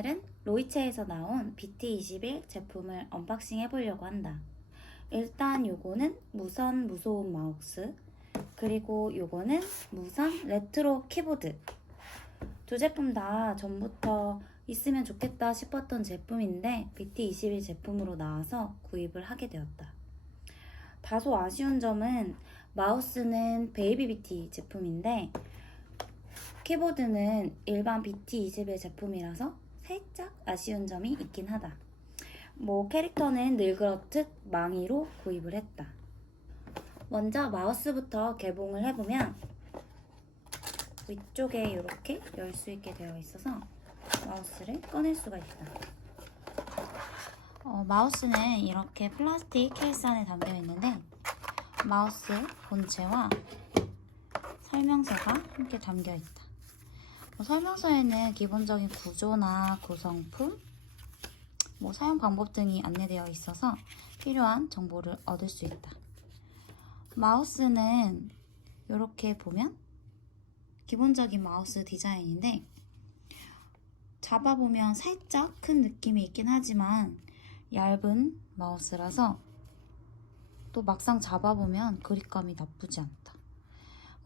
오늘은 로이체에서 나온 BT21 제품을 언박싱 해보려고 한다. 일단 요거는 무선 무소음 마우스, 그리고 요거는 무선 레트로 키보드. 두 제품 다 전부터 있으면 좋겠다 싶었던 제품인데 BT21 제품으로 나와서 구입을 하게 되었다. 다소 아쉬운 점은 마우스는 베이비 BT 제품인데 키보드는 일반 BT21 제품이라서 살짝 아쉬운 점이 있긴 하다. 캐릭터는 늘 그렇듯 망이로 구입을 했다. 먼저 마우스부터 개봉을 해보면 위쪽에 이렇게 열 수 있게 되어 있어서 마우스를 꺼낼 수가 있다. 마우스는 이렇게 플라스틱 케이스 안에 담겨 있는데 마우스 본체와 설명서가 함께 담겨 있다. 설명서에는 기본적인 구조나 구성품, 사용 방법 등이 안내되어 있어서 필요한 정보를 얻을 수 있다. 마우스는 이렇게 보면 기본적인 마우스 디자인인데 잡아보면 살짝 큰 느낌이 있긴 하지만 얇은 마우스라서 또 막상 잡아보면 그립감이 나쁘지 않다.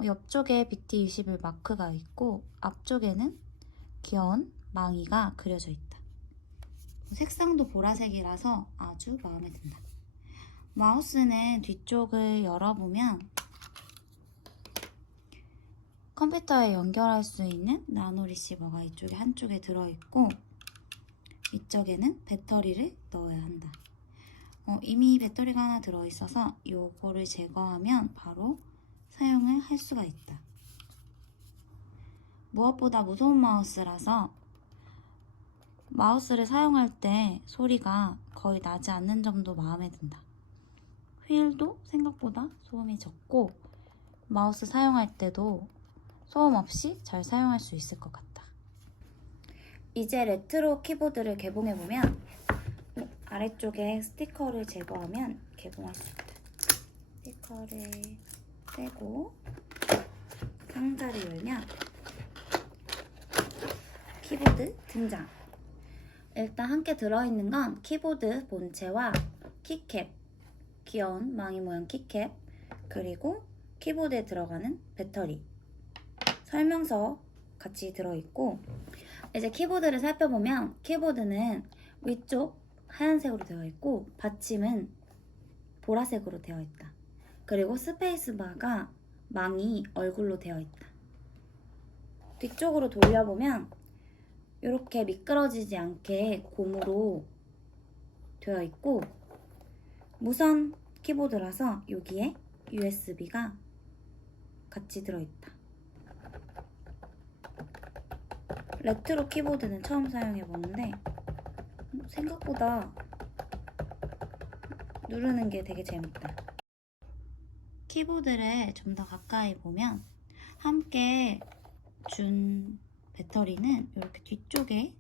옆쪽에 BT21 마크가 있고 앞쪽에는 귀여운 망이가 그려져 있다. 색상도 보라색이라서 아주 마음에 든다. 마우스는 뒤쪽을 열어보면 컴퓨터에 연결할 수 있는 나노 리시버가 이쪽에 한쪽에 들어있고 이쪽에는 배터리를 넣어야 한다. 이미 배터리가 하나 들어있어서 요거를 제거하면 바로 사용을 할 수가 있다. 무엇보다 무소음 마우스라서 마우스를 사용할 때 소리가 거의 나지 않는 점도 마음에 든다. 휠도 생각보다 소음이 적고 마우스 사용할 때도 소음 없이 잘 사용할 수 있을 것 같다. 이제 레트로 키보드를 개봉해보면 아래쪽에 스티커를 제거하면 개봉할 수 있다. 스티커를 떼고 상자를 열면 키보드 등장! 일단 함께 들어있는 건 키보드 본체와 키캡, 귀여운 망이 모양 키캡, 그리고 키보드에 들어가는 배터리, 설명서 같이 들어있고 이제 키보드를 살펴보면 키보드는 위쪽 하얀색으로 되어 있고 받침은 보라색으로 되어 있다. 그리고 스페이스바가 망이 얼굴로 되어 있다. 뒤쪽으로 돌려보면 이렇게 미끄러지지 않게 고무로 되어 있고 무선 키보드라서 여기에 USB가 같이 들어있다. 레트로 키보드는 처음 사용해보는데 생각보다 누르는 게 되게 재밌다. 키보드를 좀 더 가까이 보면 함께 준 배터리는 이렇게 뒤쪽에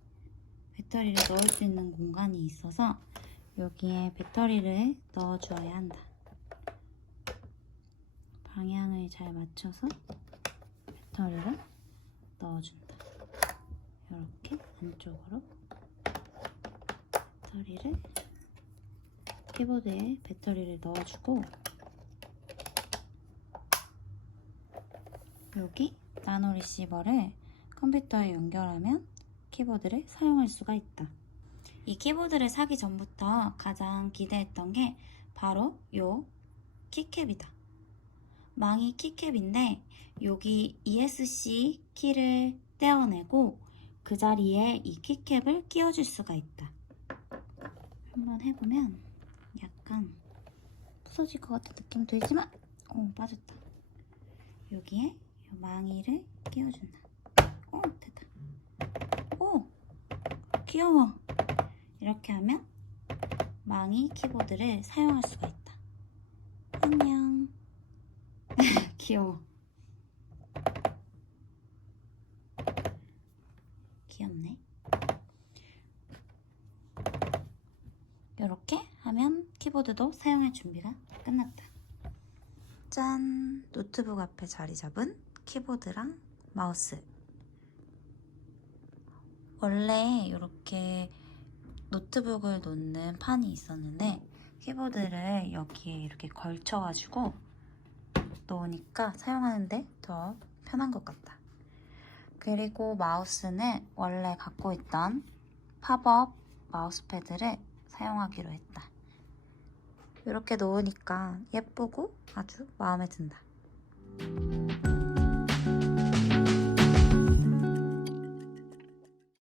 배터리를 넣을 수 있는 공간이 있어서 여기에 배터리를 넣어주어야 한다. 방향을 잘 맞춰서 배터리를 넣어준다. 이렇게 안쪽으로 키보드에 배터리를 넣어주고 여기 나노 리시버를 컴퓨터에 연결하면 키보드를 사용할 수가 있다. 이 키보드를 사기 전부터 가장 기대했던 게 바로 요 키캡이다. 망이 키캡인데 여기 ESC 키를 떼어내고 그 자리에 이 키캡을 끼워줄 수가 있다. 한번 해보면 약간 부서질 것 같은 느낌 들지만 빠졌다. 여기에 이 망이를 끼워준다. 됐다. 귀여워. 이렇게 하면 망이 키보드를 사용할 수가 있다. 안녕. 귀여워. 귀엽네. 이렇게 하면 키보드도 사용할 준비가 끝났다. 짠! 노트북 앞에 자리 잡은 키보드랑 마우스. 원래 이렇게 노트북을 놓는 판이 있었는데 키보드를 여기에 이렇게 걸쳐가지고 놓으니까 사용하는데 더 편한 것 같다. 그리고 마우스는 원래 갖고 있던 팝업 마우스패드를 사용하기로 했다. 이렇게 놓으니까 예쁘고 아주 마음에 든다.